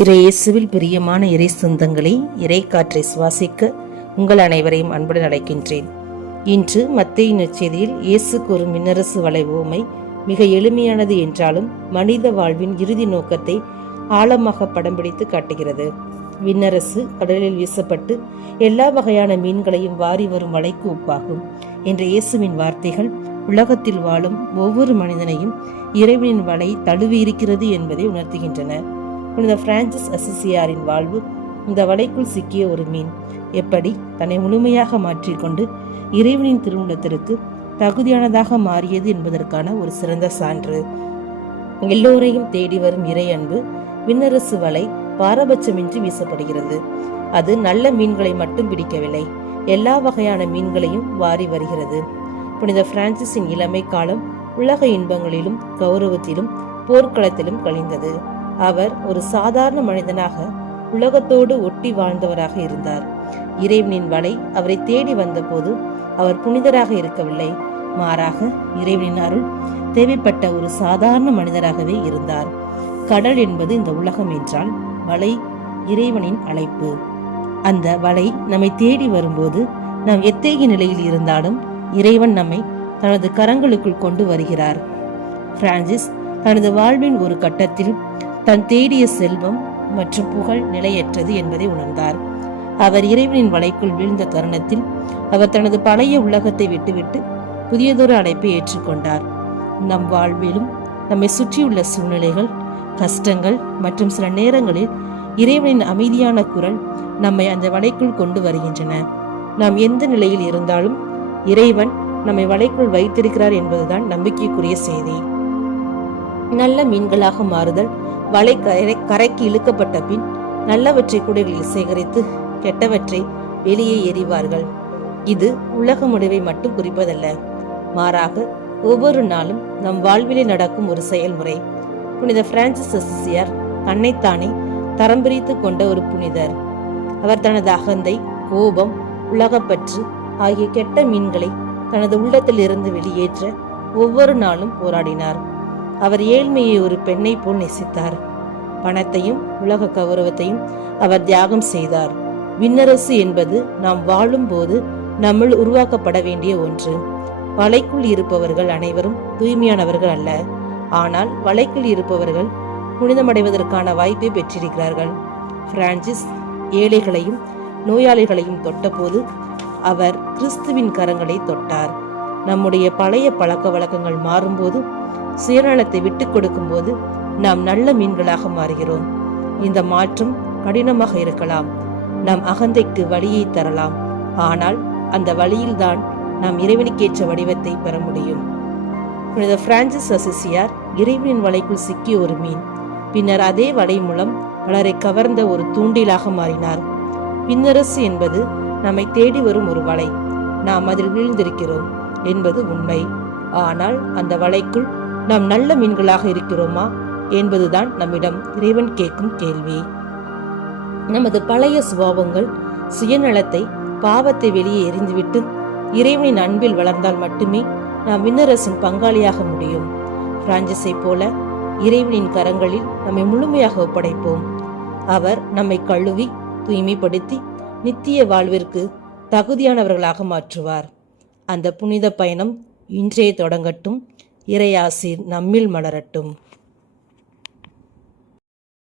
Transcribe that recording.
இறையேசுவில் பிரியமான இறை சொந்தங்களே, இறை காற்றை சுவாசிக்க உங்கள் அனைவரையும் அன்புடன் அழைக்கின்றேன். இன்று மத்தேயு நற்செய்தியில் இயேசு கூறும் விண்ணரசு வலை உவமை மிக எளிமையானது என்றாலும் மனித வாழ்வின் இறுதி நோக்கத்தை ஆழமாக படம் பிடித்து காட்டுகிறது. விண்ணரசு கடலில் வீசப்பட்டு எல்லா வகையான மீன்களையும் வாரி வரும் வலைக்கு ஒப்பாகும் என்ற இயேசுவின் வார்த்தைகள் உலகத்தில் வாழும் ஒவ்வொரு மனிதனையும் இறைவனின் வலை தழுவி இருக்கிறது என்பதை உணர்த்துகின்றன. புனித பிரான்சிஸ் அசிசியாரின் வாழ்வு இந்த வலைக்குள் சிக்கிய ஒரு மீன் எப்படி தன்னை முழுமையாக மாற்றிக்கொண்டு இறைவனின் திருவுள்ளத்திற்கு தகுதியானதாக மாறியது என்பதற்கான ஒரு சிறந்த சான்று. எல்லோரையும் தேடி வரும் இறை அன்பு விண்ணரசு வலை பாரபட்சமின்றி வீசப்படுகிறது. அது நல்ல மீன்களை மட்டும் பிடிக்கவில்லை, எல்லா வகையான மீன்களையும் வாரி வருகிறது. புனித பிரான்சிஸின் இளமை காலம் உலக இன்பங்களிலும் கௌரவத்திலும் போர்க்களத்திலும் கழிந்தது. அவர் ஒரு சாதாரண மனிதனாக உலகத்தோடு ஒட்டி வாழ்ந்தவராக இருந்தார். இறைவனின் வலை அவரை தேடி வந்தபோது அவர் புனிதராக இருக்கவில்லை, மாறாக இறைவனின் அருள் தேவைப்பட்ட ஒரு சாதாரண மனிதராகவே இருந்தார். கடல் என்பது இந்த உலகம் என்றால் வலை இறைவனின் அழைப்பு. அந்த வலை நம்மை தேடி வரும்போது நாம் எத்தகைய நிலையில் இருந்தாலும் இறைவன் நம்மை தனது கரங்களுக்குள் கொண்டு வருகிறார். பிரான்சிஸ் தனது வாழ்வின் ஒரு கட்டத்தில் தன் தேடிய செல்வம் மற்றும் புகழ் நிலையற்றது என்பதை உணர்ந்தார். அவர் இறைவனின் வலைக்குள் வீழ்ந்த தருணத்தில் அவர் தனது பழைய உலகத்தை விட்டுவிட்டு புதியதொரு அழைப்பை ஏற்றுக்கொண்டார். நம் வாழ்விலும் நம்மை சுற்றியுள்ள சூழ்நிலைகள், கஷ்டங்கள் மற்றும் சில நேரங்களில் இறைவனின் அமைதியான குரல் நம்மை அந்த வலைக்குள் கொண்டு வருகின்றன. நாம் எந்த நிலையில் இருந்தாலும் இறைவன் நம்மை வலைக்குள் வைத்திருக்கிறார் என்பதுதான் நம்பிக்கைக்குரிய செய்தி. நல்ல மீன்களாக மாறுதல். வலை கரைக்கு இழுக்கப்பட்ட பின் நல்லவற்றை கூடைகளில் சேகரித்து கெட்டவற்றை வெளியே எறிவார்கள். இது உலக முடிவை மட்டும் குறிப்பதல்ல, மாறாக ஒவ்வொரு நாளும் நம் வாழ்விலே நடக்கும் ஒரு செயல்முறை. புனித பிரான்சிஸ் அசிசியார் தன்னைத்தானே தரம் பிரித்து கொண்ட ஒரு புனிதர். அவர் தனது அகந்தை, கோபம், உலகப்பற்று ஆகிய கெட்ட மீன்களை தனது உள்ளத்தில் இருந்து வெளியேற்ற ஒவ்வொரு நாளும் போராடினார். அவர் ஏழ்மையை ஒரு பெண்ணை போல் நேசித்தார். பணத்தையும் உலக கௌரவத்தையும் அவர் தியாகம் செய்தார். விண்ணரசு என்பது நாம் வாழும் போது நம்முள் உருவாக்கப்பட வேண்டிய ஒன்று. வலைக்குள் இருப்பவர்கள் அனைவரும் தூய்மையானவர்கள் அல்ல, ஆனால் வலைக்குள் இருப்பவர்கள் புனிதமடைவதற்கான வாய்ப்பை பெற்றிருக்கிறார்கள். பிரான்சிஸ் ஏழைகளையும் நோயாளிகளையும் தொட்டபோது அவர் கிறிஸ்துவின் கரங்களை தொட்டார். நம்முடைய பழைய பழக்க வழக்கங்கள் மாறும்போது, சுயநலத்தை விட்டுக் கொடுக்கும் போது நாம் நல்ல மீன்களாக மாறுகிறோம். இந்த மாற்றம் கடினமாக இருக்கலாம், நம் அகந்தைக்கு வழியை தரலாம், ஆனால் அந்த வழியில்தான் நாம் இறைவனுக்கேற்ற வடிவத்தை பெற முடியும். புனித பிரான்சிஸ் அசிசியார் இறைவனின் வலைக்குள் சிக்கிய ஒரு மீன், பின்னர் அதே வலை மூலம் பலரை கவர்ந்த ஒரு தூண்டிலாக மாறினார். விண்ணரசு என்பது நம்மை தேடி வரும் ஒரு வலை. நாம் அதில் வீழ்ந்திருக்கிறோம் என்பது உண்மை, ஆனால் அந்த வலைக்குள் நாம் நல்ல மீன்களாக இருக்கிறோமா என்பதுதான் நம்மிடம் இறைவன் கேட்கும் கேள்வி. நமது பழைய சுபாவங்கள், சுயநலத்தை, பாவத்தை வெளியே எறிந்துவிட்டு இறைவனின் அன்பில் வளர்ந்தால் மட்டுமே நாம் விண்ணரசின் பங்காளியாக முடியும். பிரான்சிஸை போல இறைவனின் கரங்களில் நம்மை முழுமையாக ஒப்படைப்போம். அவர் நம்மை கழுவி தூய்மைப்படுத்தி நித்திய வாழ்விற்கு தகுதியானவர்களாக மாற்றுவார். அந்த புனித பயணம் இன்றே தொடங்கட்டும். இறையாசீர் நம்மில் மலரட்டும்.